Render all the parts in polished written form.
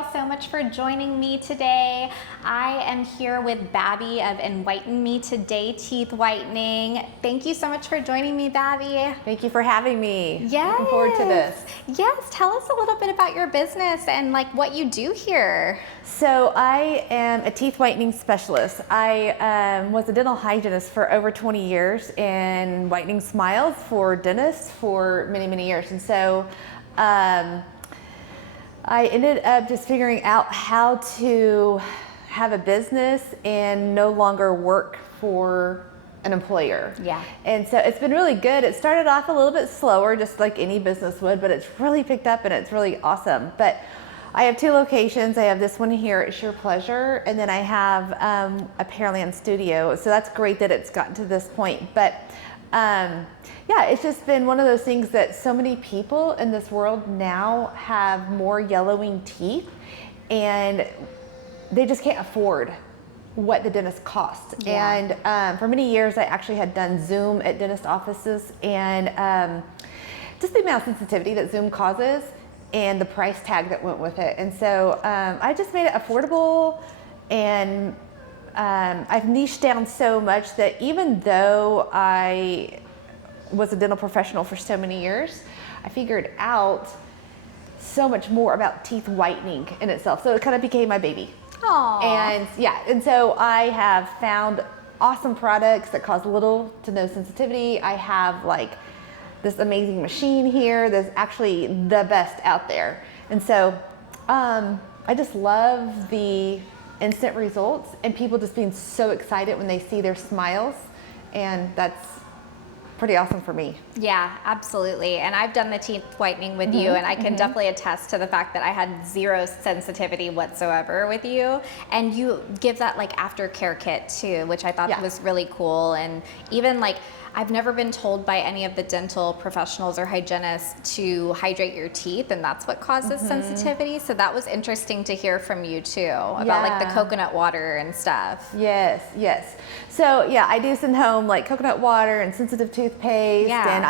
all so much for joining me today. I am here with Babbi of Whiten Me Today Teeth Whitening. Thank you so much for joining me, Babbi. Thank you for having me. Yes. Looking forward to this. Yes, tell us a little bit about your business and like what you do here. So I am a teeth whitening specialist. I was a dental hygienist for over 20 years and whitening smiles for dentists for many, many years. And so I ended up just figuring out how to have a business and no longer work for an employer. Yeah. And so it's been really good. It started off a little bit slower, just like any business would, but it's really picked up and it's really awesome. But I have two locations. I have this one here at Sheer Pleasure, and then I have a Pearland studio. So that's great that it's gotten to this point. But yeah, it's just been one of those things that so many people in this world now have more yellowing teeth, and they just can't afford what the dentist costs. Yeah. And for many years, I actually had done Zoom at dentist offices, and just the amount of sensitivity that Zoom causes and the price tag that went with it. And so I just made it affordable, and I've niched down so much that even though I was a dental professional for so many years, I figured out so much more about teeth whitening in itself. So it kind of became my baby. Aww. And yeah, and so I have found awesome products that cause little to no sensitivity. I have like this amazing machine here that's actually the best out there. And so I just love the instant results and people just being so excited when they see their smiles, and that's pretty awesome for me. Yeah, absolutely. And I've done the teeth whitening with you, and I can definitely attest to the fact that I had zero sensitivity whatsoever with you. And you give that like aftercare kit too, which I thought was really cool. And even like, I've never been told by any of the dental professionals or hygienists to hydrate your teeth, and that's what causes sensitivity. So that was interesting to hear from you too, about like the coconut water and stuff. Yes, yes. So yeah, I do send home like coconut water and sensitive toothpaste, and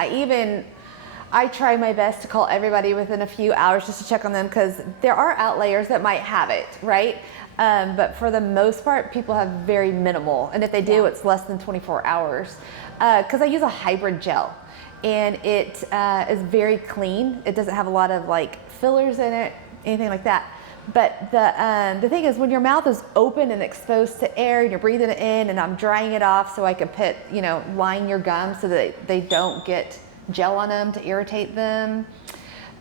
I try my best to call everybody within a few hours just to check on them, because there are outliers that might have it, right? But for the most part, people have very minimal, and if they do, it's less than 24 hours. Because I use a hybrid gel, and it is very clean. It doesn't have a lot of like fillers in it, anything like that. But the thing is, when your mouth is open and exposed to air, and you're breathing it in, and I'm drying it off so I can put, line your gums so that they don't get gel on them to irritate them.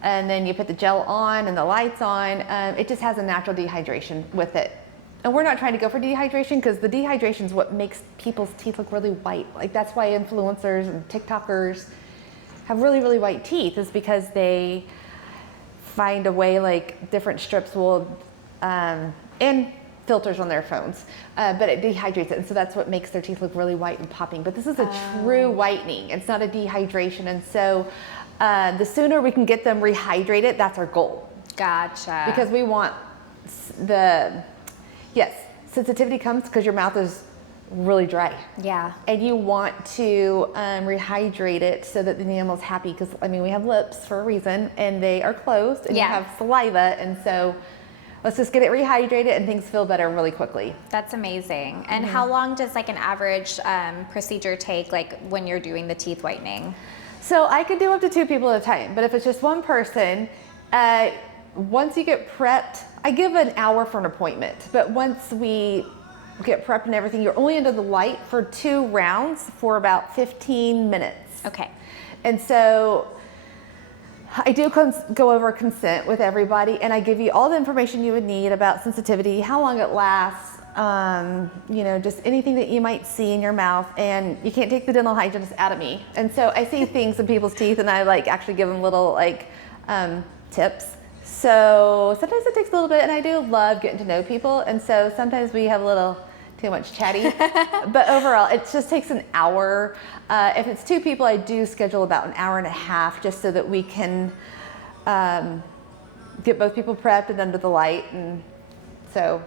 And then you put the gel on and the lights on. It just has a natural dehydration with it. And we're not trying to go for dehydration, because the dehydration is what makes people's teeth look really white. Like that's why influencers and TikTokers have really, really white teeth, is because they find a way, like different strips will, and filters on their phones, but it dehydrates it. And so that's what makes their teeth look really white and popping. But this is a true whitening. It's not a dehydration. And so the sooner we can get them rehydrated, that's our goal. Gotcha. Because we want sensitivity comes because your mouth is really dry. Yeah. And you want to rehydrate it so that the enamel's happy, because we have lips for a reason, and they are closed, and you have saliva, and so let's just get it rehydrated and things feel better really quickly. That's amazing. And how long does like an average procedure take, like when you're doing the teeth whitening? So I can do up to 2 people at a time, but if it's just one person, once you get prepped, I give an hour for an appointment, but once we get prepped and everything, you're only under the light for 2 rounds for about 15 minutes. Okay. And so I do go over consent with everybody, and I give you all the information you would need about sensitivity, how long it lasts, just anything that you might see in your mouth, and you can't take the dental hygienist out of me. And so I see things in people's teeth, and I actually give them little tips. So sometimes it takes a little bit, and I do love getting to know people, and so sometimes we have a little too much chatty, but overall it just takes an hour. If it's 2 people, I do schedule about an hour and a half, just so that we can get both people prepped and under the light, and so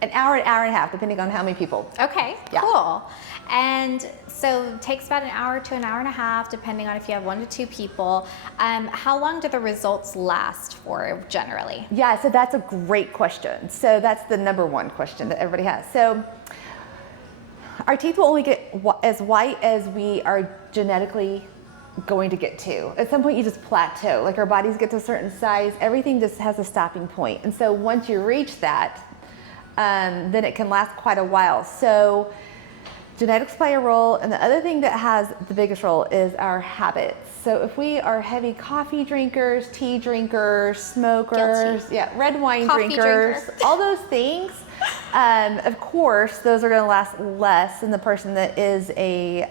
an hour and a half, depending on how many people. Okay, Yeah. cool. And so it takes about an hour to an hour and a half, depending on if you have 1 to 2 people. How long do the results last for generally? Yeah, so that's a great question. So that's the number one question that everybody has. So our teeth will only get as white as we are genetically going to get to. At some point you just plateau. Like our bodies get to a certain size, everything just has a stopping point. And so once you reach that, then it can last quite a while. So genetics play a role, and the other thing that has the biggest role is our habits. So if we are heavy coffee drinkers, tea drinkers, smokers, Guilty. yeah, red wine Coffee drinkers, drinker. all those things, of course, those are going to last less than the person that is a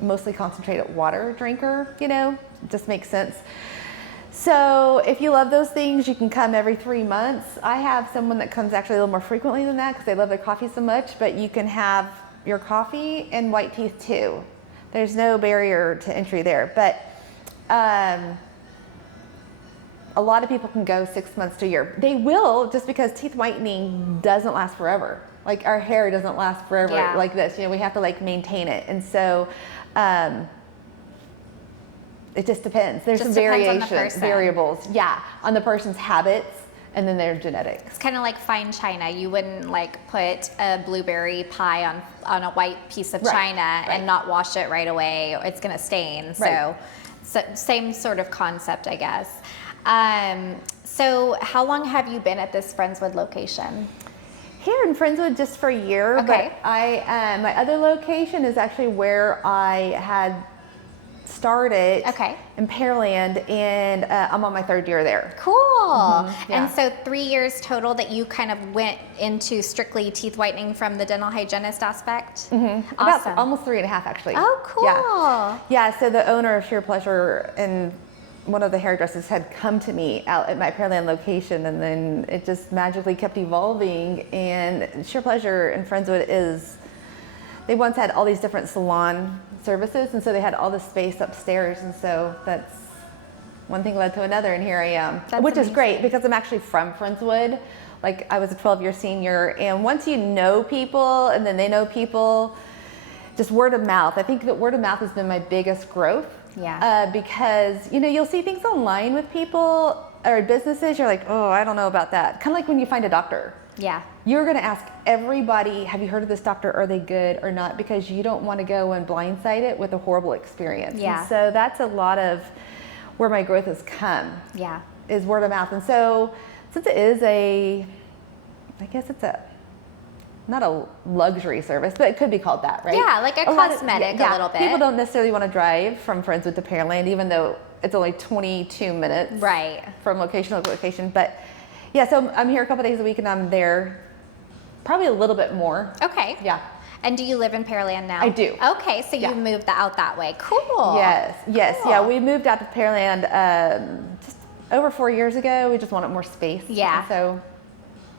mostly concentrated water drinker, you know, it just makes sense. So if you love those things, you can come every 3 months. I have someone that comes actually a little more frequently than that because they love their coffee so much, but you can have your coffee and white teeth too. There's no barrier to entry there, but a lot of people can go 6 months to a year. They will, just because teeth whitening doesn't last forever. Like our hair doesn't last forever like this. You know, we have to like maintain it, and so it just depends. There's Just some depends on the variations, person. variables, yeah, on the person's habits and then their genetics. It's kind of like fine china. You wouldn't like put a blueberry pie on a white piece of china and not wash it right away. It's going to stain. So same sort of concept, I guess. So how long have you been at this Friendswood location? Here in Friendswood just for a year, Okay. but I my other location is actually where I had started in Pearland, and I'm on my 3rd year there. Cool. Yeah. And so 3 years total that you kind of went into strictly teeth whitening from the dental hygienist aspect? About Awesome. almost 3.5 actually. Oh, cool. Yeah, so the owner of Sheer Pleasure and one of the hairdressers had come to me out at my Pearland location, and then it just magically kept evolving. And Sheer Pleasure in Friendswood they once had all these different salon services, and so they had all the space upstairs, and so that's one thing led to another, and here I am. That's which amazing. is great because I'm actually from Friendswood. Like I was a 12-year senior, and once you know people and then they know people, just word of mouth. I think that word of mouth has been my biggest growth. Yeah. Because you know, you'll see things online with people or businesses, you're like, oh, I don't know about that. Kind of like when you find a doctor. Yeah. You're going to ask everybody, have you heard of this doctor? Are they good or not? Because you don't want to go and blindside it with a horrible experience. Yeah. And so that's a lot of where my growth has come. Yeah. Is word of mouth. And so since it is I guess it's not a luxury service, but it could be called that, right? Yeah, like a cosmetic a little bit. People don't necessarily want to drive from Friendswood to Pearland, even though it's only 22 minutes from location to location. But yeah, so I'm here a couple days a week, and I'm there probably a little bit more. Okay. Yeah. And do you live in Pearland now? I do. Okay, so you moved out that way. Cool. Yes, Cool. yeah. We moved out to Pearland just over 4 years ago. We just wanted more space. Yeah. And so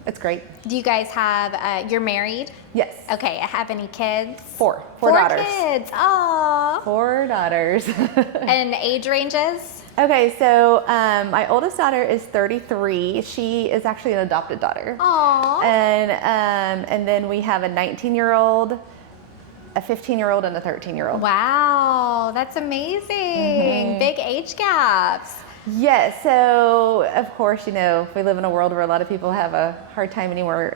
it's great. Do you guys have, you're married? Yes. Okay, have any kids? Four daughters. 4 kids. Aww. 4 daughters. And age ranges? Okay, so my oldest daughter is 33. She is actually an adopted daughter. Aww. And then we have a 19-year-old, a 15-year-old, and a 13-year-old. Wow, that's amazing. Big age gaps. Yes, so of course, you know, we live in a world where a lot of people have a hard time anymore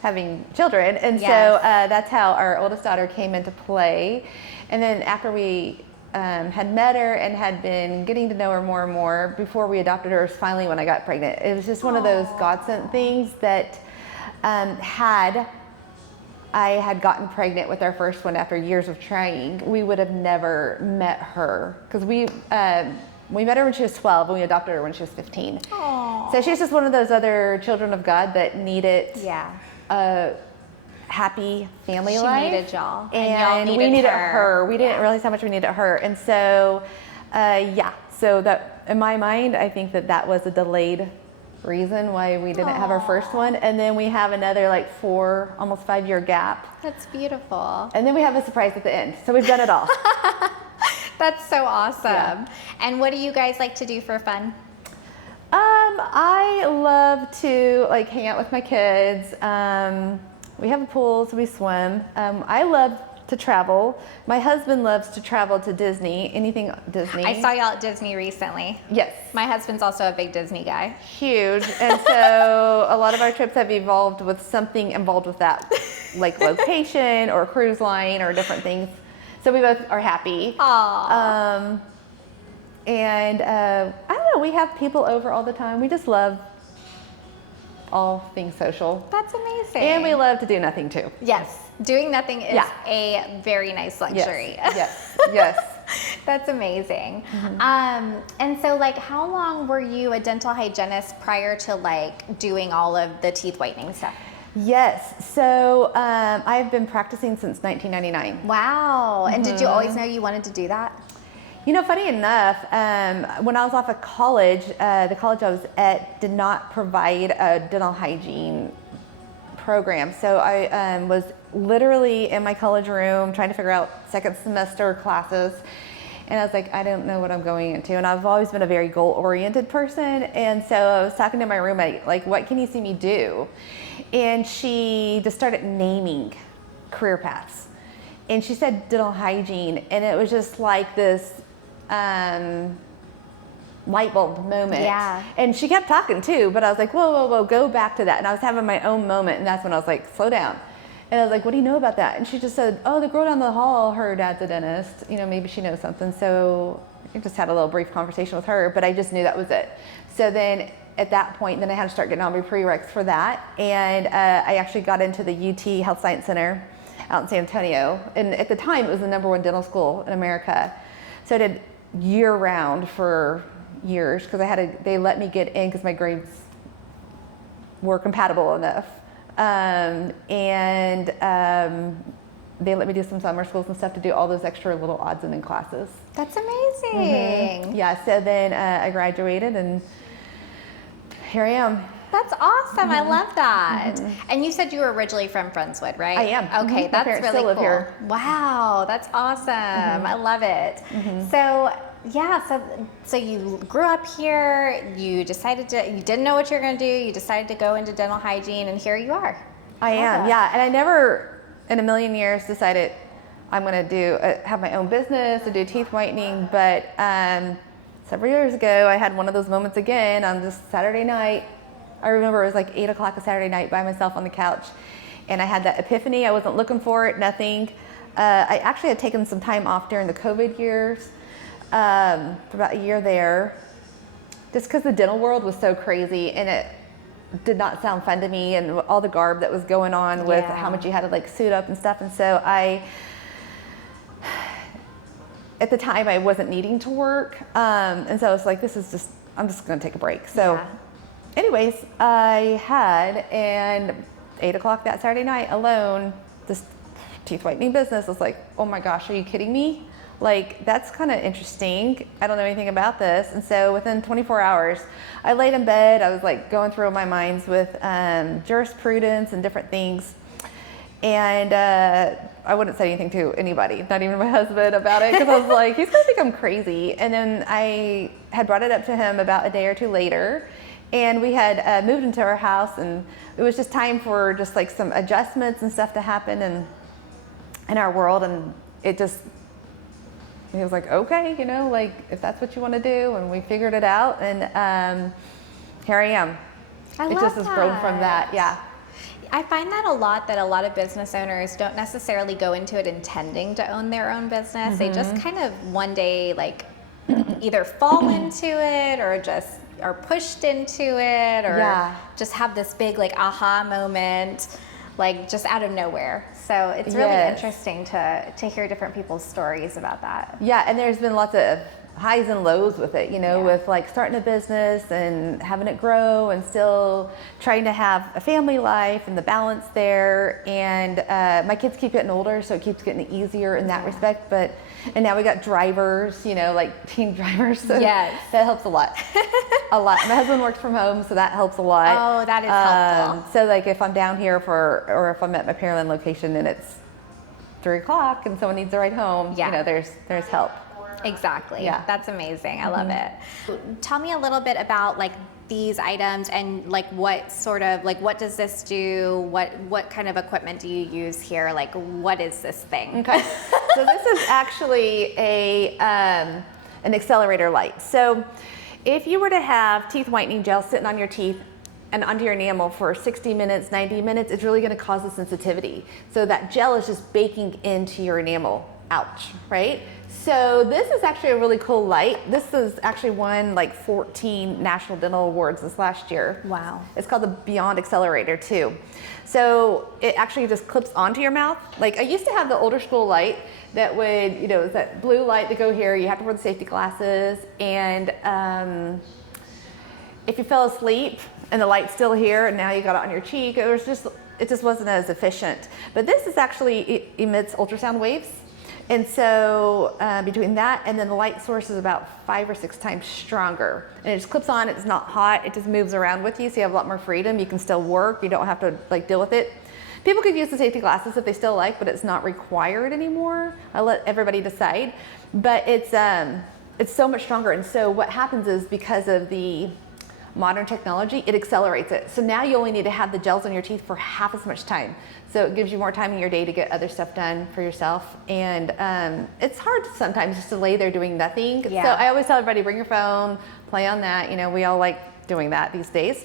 having children. And so that's how our oldest daughter came into play. And then after we had met her and had been getting to know her more and more, before we adopted her is finally when I got pregnant. It was just one of those God-sent things that had I had gotten pregnant with our first one after years of trying, we would have never met her, because we met her when she was 12 and we adopted her when she was 15. Aww. So she's just one of those other children of God that needed a happy family life. She needed y'all. And y'all we needed her. her. We didn't realize how much we needed her. And so, so that in my mind, I think that was a delayed reason why we didn't have our first one. And then we have another like 4, almost 5-year gap. That's beautiful. And then we have a surprise at the end. So we've done it all. That's so awesome. Yeah. And what do you guys like to do for fun? I love to like hang out with my kids. We have a pool, so we swim. I love to travel. My husband loves to travel to Disney, anything Disney. I saw y'all at Disney recently. Yes. My husband's also a big Disney guy. Huge. And so a lot of our trips have evolved with something involved with that, like location or cruise line or different things. So we both are happy. Aww. And I don't know, we have people over all the time. We just love all things social. That's amazing. And we love to do nothing too. Yes. Doing nothing is a very nice luxury. Yes. Yes. That's amazing. And so like how long were you a dental hygienist prior to like doing all of the teeth whitening stuff? Yes. So I've been practicing since 1999. Wow. And did you always know you wanted to do that? You know, funny enough, when I was off of college, the college I was at did not provide a dental hygiene program. So I was literally in my college room trying to figure out second semester classes. And I was like, I don't know what I'm going into. And I've always been a very goal-oriented person. And so I was talking to my roommate, like, what can you see me do? And she just started naming career paths. And she said dental hygiene. And it was just like this light bulb moment. Yeah. And she kept talking too, but I was like, whoa, go back to that. And I was having my own moment. And that's when I was like, slow down. And I was like, what do you know about that? And she just said, oh, the girl down the hall, her dad's a dentist. You know, maybe she knows something. So I just had a little brief conversation with her, but I just knew that was it. So then at that point, then I had to start getting all my prereqs for that. And I actually got into the UT Health Science Center out in San Antonio. And at the time, it was the #1 dental school in America. So I did year round for years because they let me get in because my grades were compatible enough. They let me do some summer schools and stuff to do all those extra little odds and end classes. That's amazing. Yeah, so then I graduated and here I am. That's awesome. I love that. And you said you were originally from Friendswood, right? I am. Okay, My that's parents really still live cool. here. Wow, that's awesome. I love it. So yeah, so you grew up here, you didn't know what you were going to do, you decided to go into dental hygiene, and here you are. I am, yeah. And I never in a million years decided I'm going to have my own business to do teeth whitening, but several years ago I had one of those moments again on this Saturday night. I remember it was like 8 o'clock a Saturday night by myself on the couch, and I had that epiphany. I wasn't looking for it, nothing. I actually had taken some time off during the COVID years, for about a year there, just because the dental world was so crazy and it did not sound fun to me, and all the garb that was going on with how much you had to like suit up and stuff. And so at the time I wasn't needing to work. And so I was like, I'm just going to take a break. So anyways, I had, and 8 o'clock that Saturday night alone, this teeth whitening business was like, oh my gosh, are you kidding me? Like, that's kind of interesting. I don't know anything about this. And so within 24 hours, I laid in bed. I was like going through my minds with jurisprudence and different things. And I wouldn't say anything to anybody, not even my husband, about it, because I was like, he's going to think I'm crazy. And then I had brought it up to him about a day or two later. And we had moved into our house, and it was just time for just like some adjustments and stuff to happen in our world. And he was like, okay, you know, like if that's what you want to do. And we figured it out, and here I am. It just has grown from that. Yeah. I find that a lot of business owners don't necessarily go into it intending to own their own business. They just kind of one day like either fall into it or just are pushed into it, or just have this big like aha moment, like just out of nowhere. So it's really interesting to hear different people's stories about that. Yeah, and there's been lots of highs and lows with it, you know, with like starting a business and having it grow and still trying to have a family life and the balance there. And my kids keep getting older, so it keeps getting easier in that respect. And now we got drivers, you know, like teen drivers. So that helps a lot. A lot. My husband works from home, so that helps a lot. Oh, that is helpful. So like if I'm down here or if I'm at my Pearland location and it's 3 o'clock and someone needs a ride home, you know, there's help. Exactly. Yeah. That's amazing. I love it. Tell me a little bit about like these items and like what sort of, like what does this do? What kind of equipment do you use here? Like what is this thing? Okay, so this is actually an accelerator light. So if you were to have teeth whitening gel sitting on your teeth and under your enamel for 60 minutes, 90 minutes, it's really gonna cause a sensitivity. So that gel is just baking into your enamel. Ouch, right? So this is actually a really cool light. This is actually won like 14 National Dental Awards this last year. Wow. It's called the Beyond Accelerator too. So it actually just clips onto your mouth. Like I used to have the older school light that would, you know, that blue light to go here. You have to wear the safety glasses. And if you fell asleep and the light's still here and now you got it on your cheek, it just wasn't as efficient. But this is actually, it emits ultrasound waves. And so between that and then the light source is about 5 or 6 times stronger. And it just clips on, it's not hot, it just moves around with you, so you have a lot more freedom. You can still work, you don't have to like deal with it. People could use the safety glasses if they still like, but it's not required anymore. I let everybody decide. But it's so much stronger. And so what happens is because of the modern technology, it accelerates it. So now you only need to have the gels on your teeth for half as much time. So it gives you more time in your day to get other stuff done for yourself. And it's hard sometimes just to lay there doing nothing. Yeah. So I always tell everybody, bring your phone, play on that. You know, we all like doing that these days.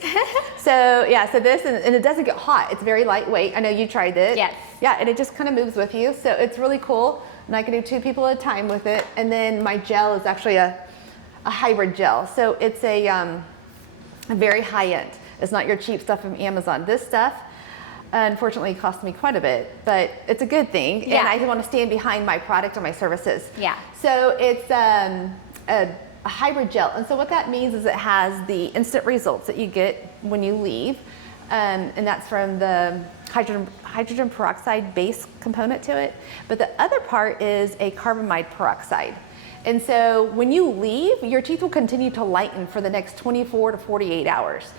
So yeah, so this, and it doesn't get hot. It's very lightweight. I know you tried it. Yes. Yeah, and it just kind of moves with you. So it's really cool. And I can do 2 people at a time with it. And then my gel is actually a hybrid gel. So it's a very high end. It's not your cheap stuff from Amazon. This stuff, unfortunately, cost me quite a bit, but it's a good thing. Yeah. And I want to stand behind my product and my services. Yeah. So it's a hybrid gel. And so what that means is it has the instant results that you get when you leave. And that's from the hydrogen peroxide base component to it. But the other part is a carbamide peroxide. And so when you leave, your teeth will continue to lighten for the next 24 to 48 hours.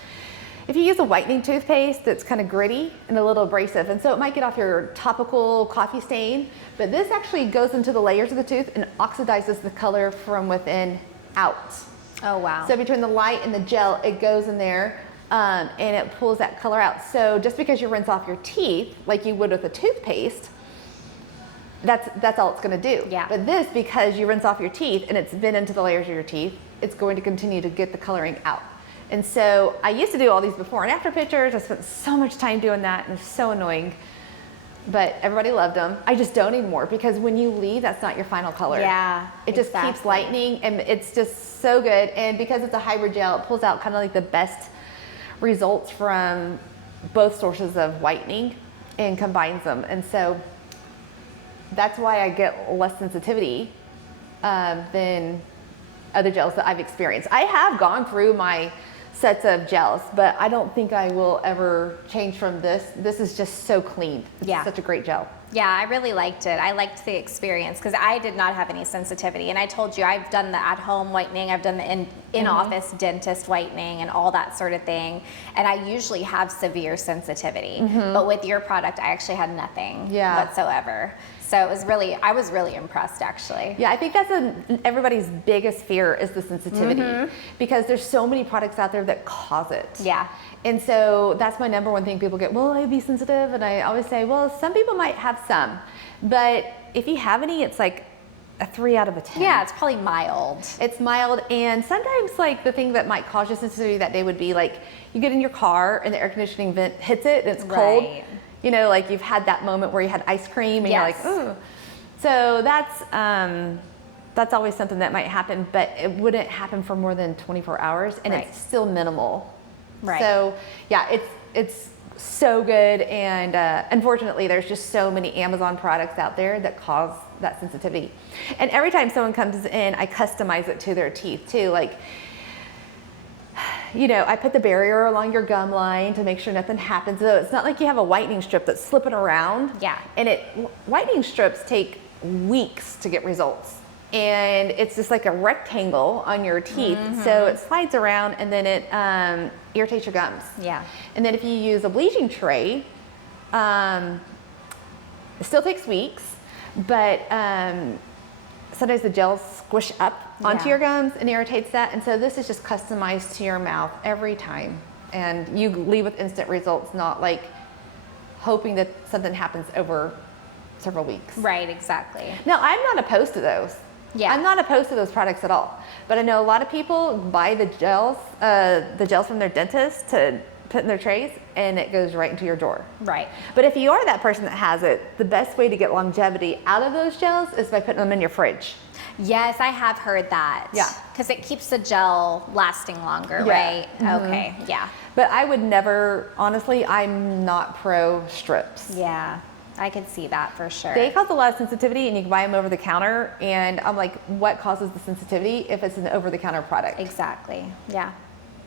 If you use a whitening toothpaste that's kind of gritty and a little abrasive, and so it might get off your topical coffee stain, but this actually goes into the layers of the tooth and oxidizes the color from within out. Oh, wow. So between the light and the gel, it goes in there and it pulls that color out. So just because you rinse off your teeth like you would with a toothpaste, that's all it's going to do. Yeah. But this, because you rinse off your teeth and it's been into the layers of your teeth, it's going to continue to get the coloring out. And so I used to do all these before and after pictures. I spent so much time doing that and it's so annoying. But everybody loved them. I just don't anymore because when you leave, that's not your final color. Yeah, It just keeps lightening and it's just so good. And because it's a hybrid gel, it pulls out kind of like the best results from both sources of whitening and combines them. And so that's why I get less sensitivity than other gels that I've experienced. I have gone through my sets of gels, but I don't think I will ever change from this. This is just so clean. It's such a great gel. Yeah, I really liked it. I liked the experience because I did not have any sensitivity. And I told you, I've done the at-home whitening, I've done the in-office dentist whitening and all that sort of thing. And I usually have severe sensitivity. But with your product, I actually had nothing whatsoever. So it was really, I was really impressed actually. Yeah, I think that's everybody's biggest fear is the sensitivity because there's so many products out there that cause it. Yeah. And so that's my number one thing people get, will I be sensitive? And I always say, well, some people might have some, but if you have any, it's like a 3 out of a 10. Yeah, it's probably mild. It's mild, and sometimes like the thing that might cause you sensitivity that day would be like you get in your car and the air conditioning vent hits it and it's cold. Right. You know, like you've had that moment where you had ice cream and you're like, ooh. So that's always something that might happen, but it wouldn't happen for more than 24 hours, and it's still minimal. Right. So yeah, it's so good, and unfortunately, there's just so many Amazon products out there that cause that sensitivity. And every time someone comes in, I customize it to their teeth too. Like, you know, I put the barrier along your gum line to make sure nothing happens. So it's not like you have a whitening strip that's slipping around. Yeah. And whitening strips take weeks to get results. And it's just like a rectangle on your teeth. So it slides around and then it irritates your gums. Yeah. And then if you use a bleaching tray, it still takes weeks, but sometimes the gels squish up onto your gums and irritates that. And so this is just customized to your mouth every time. And you leave with instant results, not like hoping that something happens over several weeks. Right, exactly. Now, I'm not opposed to those. Yeah. I'm not opposed to those products at all. But I know a lot of people buy the gels from their dentist to put in their trays, and it goes right into your door. Right. But if you are that person that has it, the best way to get longevity out of those gels is by putting them in your fridge. Yes, I have heard that. Yeah. Because it keeps the gel lasting longer, right? Okay, yeah. But I would never, honestly, I'm not pro strips. Yeah, I could see that for sure. They cause a lot of sensitivity, and you can buy them over the counter, and I'm like, what causes the sensitivity if it's an over-the-counter product? Exactly, yeah.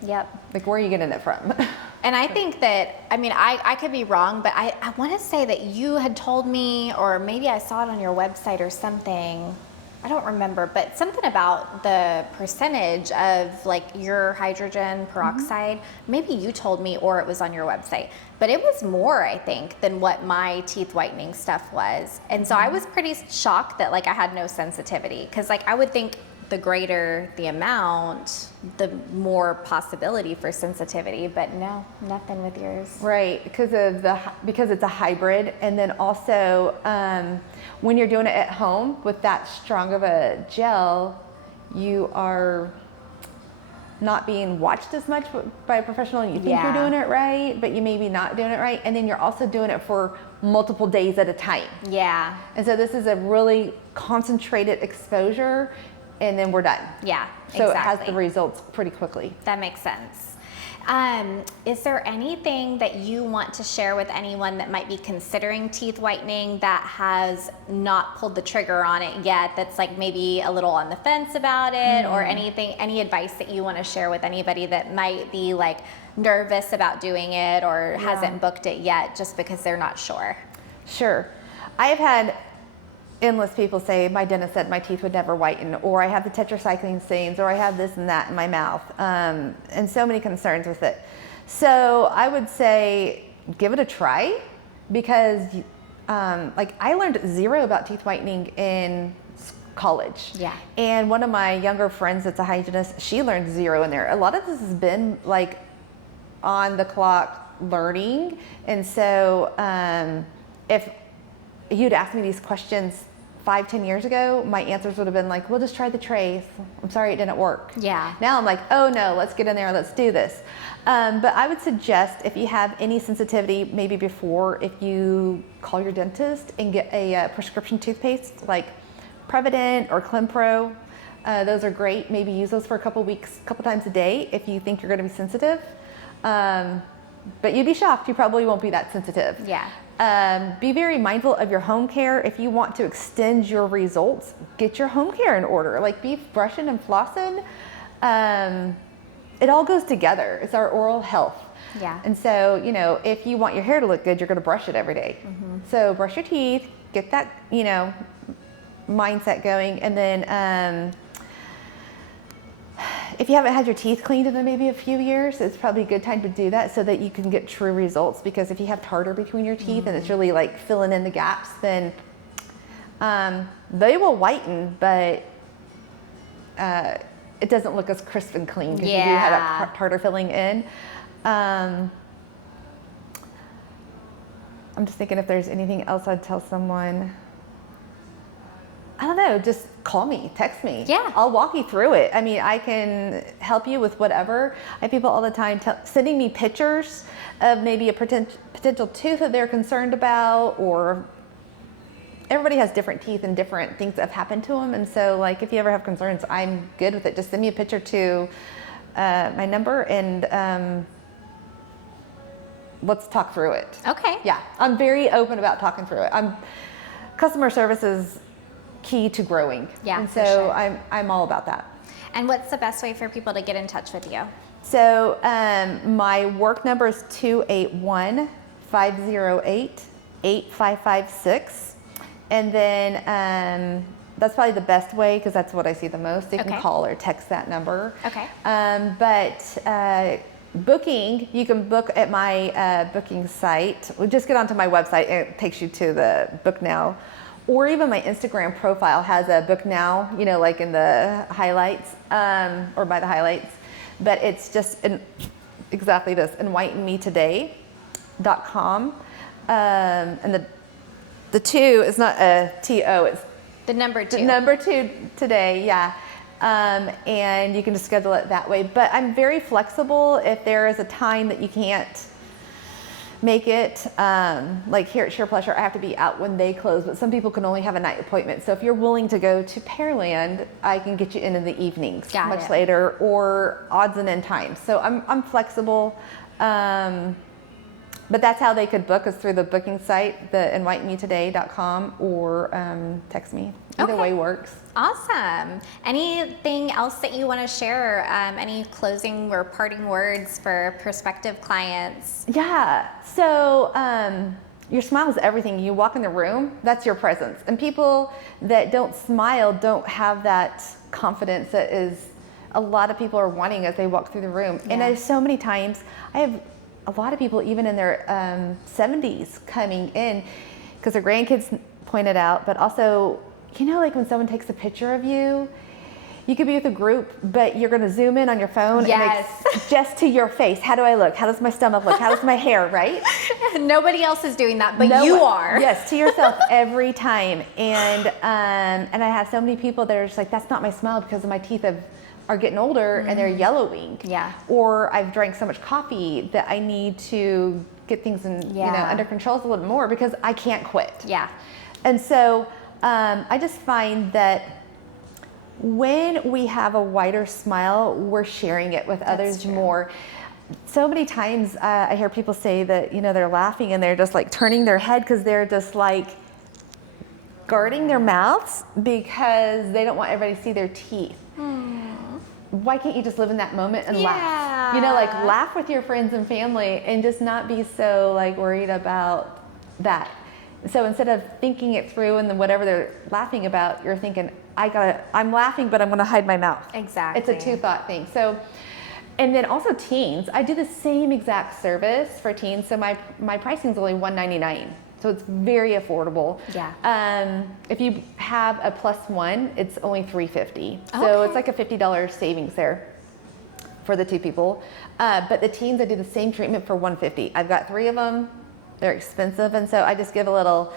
Yep. Like, where are you getting it from? And I think that, I mean, I could be wrong, but I want to say that you had told me, or maybe I saw it on your website or something, I don't remember, but something about the percentage of like your hydrogen peroxide, maybe you told me, or it was on your website, but it was more, I think, than what my teeth whitening stuff was. And so I was pretty shocked that like I had no sensitivity, because like I would think the greater the amount, the more possibility for sensitivity, but no, nothing with yours. Right, because it's a hybrid, and then also when you're doing it at home with that strong of a gel, you are not being watched as much by a professional, and you think you're doing it right, but you may be not doing it right, and then you're also doing it for multiple days at a time. Yeah. And so this is a really concentrated exposure, and then we're done. Yeah, so exactly. It has the results pretty quickly. That makes sense. Is there anything that you want to share with anyone that might be considering teeth whitening that has not pulled the trigger on it yet, that's like maybe a little on the fence about it, or anything, any advice that you want to share with anybody that might be like nervous about doing it or hasn't booked it yet just because they're not sure? Sure. I've had endless people say, my dentist said my teeth would never whiten, or I have the tetracycline stains, or I have this and that in my mouth, and so many concerns with it. So I would say give it a try, because like I learned zero about teeth whitening in college. Yeah. And one of my younger friends that's a hygienist, she learned zero in there. A lot of this has been like on the clock learning. And so if you'd asked me these questions 5-10 years ago, my answers would have been like, we'll just try the trays. I'm sorry it didn't work. Yeah. Now I'm like, oh no, let's get in there, let's do this. But I would suggest, if you have any sensitivity, maybe before, if you call your dentist and get a prescription toothpaste like Prevident or Clinpro. Those are great. Maybe use those for a couple weeks, a couple times a day if you think you're going to be sensitive. But you'd be shocked. You probably won't be that sensitive. Yeah. Be very mindful of your home care. If you want to extend your results, get your home care in order. Like be brushing and flossing. It all goes together. It's our oral health. Yeah. And so, you know, if you want your hair to look good, you're going to brush it every day. Mm-hmm. So brush your teeth, get that, you know, mindset going. And then if you haven't had your teeth cleaned in maybe a few years, it's probably a good time to do that so that you can get true results. Because if you have tartar between your teeth and it's really like filling in the gaps, then they will whiten, but it doesn't look as crisp and clean because you do have that tartar filling in. I'm just thinking if there's anything else I'd tell someone. I don't know, just call me, text me. Yeah. I'll walk you through it. I mean, I can help you with whatever. I have people all the time sending me pictures of maybe a potential tooth that they're concerned about, or everybody has different teeth and different things that have happened to them. And so like, if you ever have concerns, I'm good with it. Just send me a picture to my number and let's talk through it. Okay. Yeah, I'm very open about talking through it. Customer service is key to growing. Yeah, and for so sure. I'm all about that. And what's the best way for people to get in touch with you? So my work number is 281-508-8556. And then that's probably the best way because that's what I see the most. You can call or text that number. Okay. But booking, you can book at my booking site. Just get onto my website. It takes you to the Book Now or even my Instagram profile has a book now, you know, like in the highlights, or by the highlights, but it's just exactly this, in whitening.com. And the 2 is not a T-O, it's the number 2. The number 2 today, yeah. And you can just schedule it that way. But I'm very flexible if there is a time that you can't make it. Like here at Sheer Pleasure, I have to be out when they close, but some people can only have a night appointment. So if you're willing to go to Pearland, I can get you in the evenings, much later, or odds and end times. So I'm flexible. But that's how they could book, is through the booking site, the invitemetoday.com, or text me. Either way works. Awesome. Anything else that you want to share? Any closing or parting words for prospective clients? Yeah. So your smile is everything. You walk in the room, that's your presence. And people that don't smile don't have that confidence that is a lot of people are wanting as they walk through the room. Yeah. And there's so many times, I have a lot of people even in their 70s coming in because their grandkids pointed out, but also, you know, like when someone takes a picture of you, you could be with a group, but you're going to zoom in on your phone and it's just to your face. How do I look? How does my stomach look? How does my hair, right? Nobody else is doing that, but you are. Yes, to yourself every time. And I have so many people that are just like, that's not my smile because my teeth are getting older and they're yellowing. Yeah. Or I've drank so much coffee that I need to get things under control a little more because I can't quit. Yeah. And so I just find that when we have a wider smile, we're sharing it with others more. So many times I hear people say that, you know, they're laughing and they're just like turning their head because they're just like guarding their mouths because they don't want everybody to see their teeth. Why can't you just live in that moment and laugh? You know, like laugh with your friends and family and just not be so like worried about that. So instead of thinking it through and then whatever they're laughing about, you're thinking, I'm laughing, but I'm gonna hide my mouth. Exactly. It's a 2-thought thing. So, and then also teens, I do the same exact service for teens. So my pricing is only $199. So it's very affordable. Yeah. If you have a +1, it's only $350. So it's like a $50 savings there for the 2 people. But the teens, I do the same treatment for $150. I've got 3 of them. They're expensive, and so I just give a little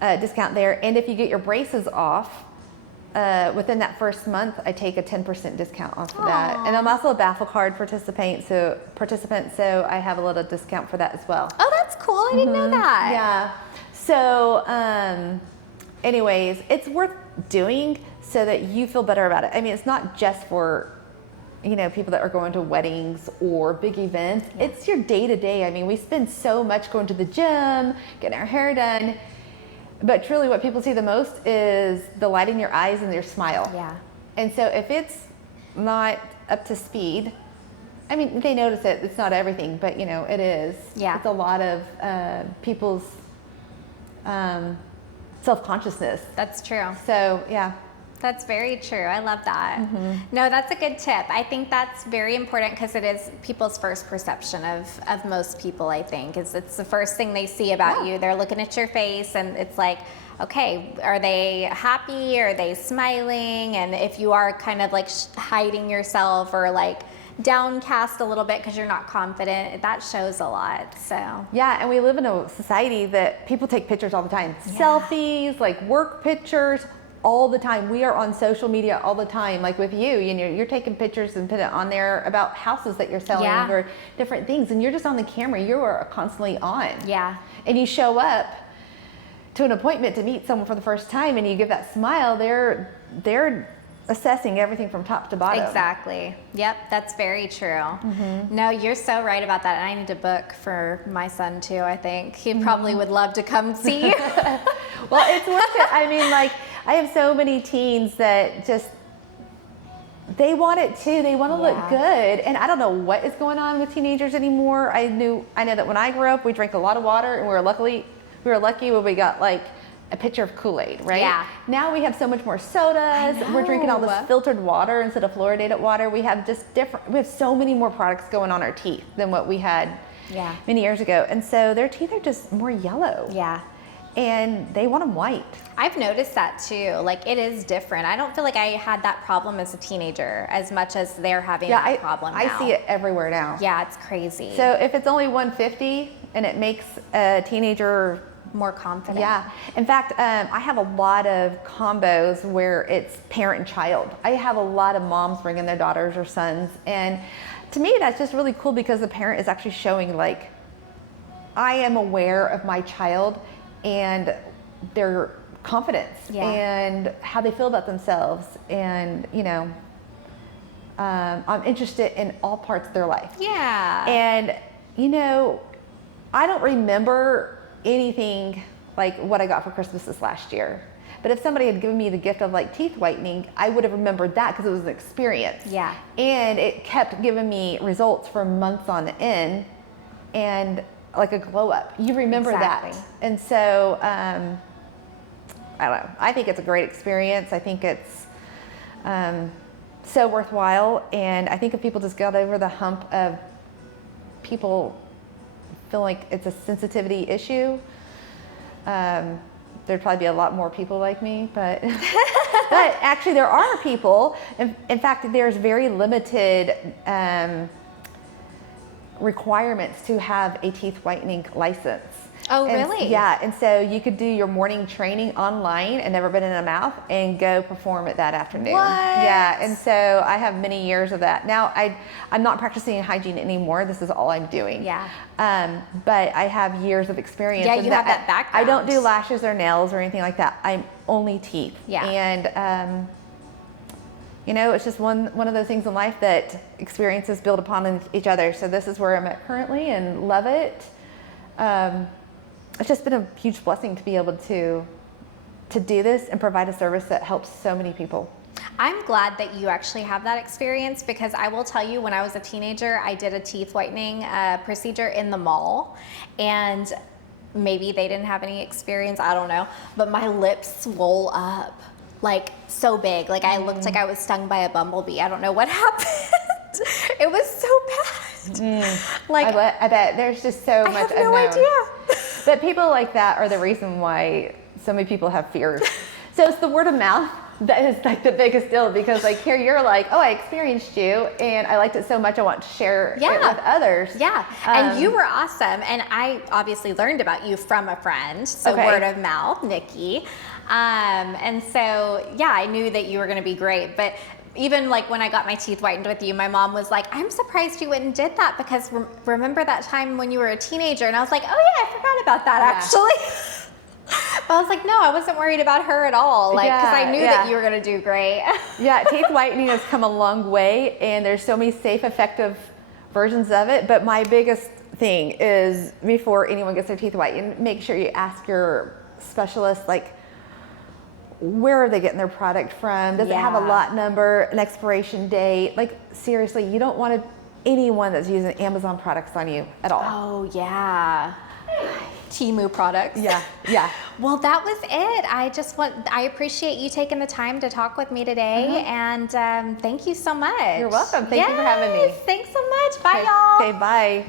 discount there. And if you get your braces off within that first month, I take a 10% discount off of that. And I'm also a Baffle Card participant, so I have a little discount for that as well. Oh, that's cool. I didn't know that. Yeah. So, anyways, it's worth doing so that you feel better about it. I mean, it's not just for, you know, people that are going to weddings or big events. Yeah. It's your day-to-day. I mean, we spend so much going to the gym, getting our hair done, but truly what people see the most is the light in your eyes and your smile. Yeah. And so if it's not up to speed, I mean, they notice it. It's not everything, but you know, it is. Yeah. It's a lot of people's self-consciousness. That's true. So yeah. That's very true. I love that. No, that's a good tip. I think that's very important because it is people's first perception of most people, I think. It's the first thing they see about you. They're looking at your face and it's like, okay, are they happy? Are they smiling? And if you are kind of like hiding yourself or like downcast a little bit because you're not confident, that shows a lot. So yeah, and we live in a society that people take pictures all the time. Selfies, like work pictures, all the time. We are on social media all the time, like with you, you're taking pictures and put it on there about houses that you're selling or different things, and you're just on the camera. You are constantly on. Yeah. And you show up to an appointment to meet someone for the first time and you give that smile, they're assessing everything from top to bottom. Exactly. Yep, that's very true. No, you're so right about that. And I need to book for my son too, I think. He probably would love to come see you. Well, it's worth it. I mean, like, I have so many teens that just, they want it too. They want to look good. And I don't know what is going on with teenagers anymore. I know that when I grew up, we drank a lot of water and we were lucky when we got like a pitcher of Kool-Aid, right? Yeah. Now we have so much more sodas. We're drinking all this filtered water instead of fluoridated water. We have we have so many more products going on our teeth than what we had many years ago. And so their teeth are just more yellow. Yeah. and they want them white. I've noticed that too. Like, it is different. I don't feel like I had that problem as a teenager as much as they're having that problem now. I see it everywhere now. Yeah, it's crazy. So if it's only 150 and it makes a teenager more confident. Yeah. In fact, I have a lot of combos where it's parent and child. I have a lot of moms bringing their daughters or sons. And to me, that's just really cool because the parent is actually showing, like, I am aware of my child and their confidence and how they feel about themselves. And, you know, I'm interested in all parts of their life. Yeah. And, you know, I don't remember anything like what I got for Christmas this last year. But if somebody had given me the gift of like teeth whitening, I would have remembered that because it was an experience. Yeah. And it kept giving me results for months on end and like a glow up. You remember that. And so, I don't know. I think it's a great experience. I think it's so worthwhile. And I think if people just got over the hump of people feel like it's a sensitivity issue, there'd probably be a lot more people like me, but but actually there are people. In fact, there's very limited requirements to have a teeth whitening license. Oh, really? Yeah, and so you could do your morning training online and never been in a mouth and go perform it that afternoon. What? Yeah, and so I have many years of that. Now I'm not practicing hygiene anymore. This is all I'm doing. Yeah. But I have years of experience. Yeah, you have that background. I don't do lashes or nails or anything like that. I'm only teeth. Yeah. And you know, it's just one of those things in life that experiences build upon each other. So this is where I'm at currently and love it. It's just been a huge blessing to be able to do this and provide a service that helps so many people. I'm glad that you actually have that experience because I will tell you, when I was a teenager, I did a teeth whitening procedure in the mall, and maybe they didn't have any experience, I don't know, but my lips swole up like so big. Like I looked like I was stung by a bumblebee. I don't know what happened. It was so bad. Like I bet there's just so much I have no unknown. idea. But people like that are the reason why so many people have fears. So it's the word of mouth that is like the biggest deal, because like here you're like, oh, I experienced you and I liked it so much I want to share it with others. Yeah, and you were awesome. And I obviously learned about you from a friend, so word of mouth, Nikki. And so, yeah, I knew that you were going to be great. But even like when I got my teeth whitened with you, my mom was like, I'm surprised you went and did that because remember that time when you were a teenager? And I was like, oh yeah, I forgot about that actually. But I was like, no, I wasn't worried about her at all. Like, because I knew that you were going to do great. Yeah, teeth whitening has come a long way and there's so many safe, effective versions of it. But my biggest thing is before anyone gets their teeth whitened, make sure you ask your specialist, like, where are they getting their product from? Does it have a lot number, an expiration date? Like, seriously, you don't want anyone that's using Amazon products on you at all. Oh, yeah. Temu products. Yeah, yeah. Well, that was it. I appreciate you taking the time to talk with me today, and thank you so much. You're welcome. Thank you for having me. Thanks so much. Bye, y'all. Okay, bye.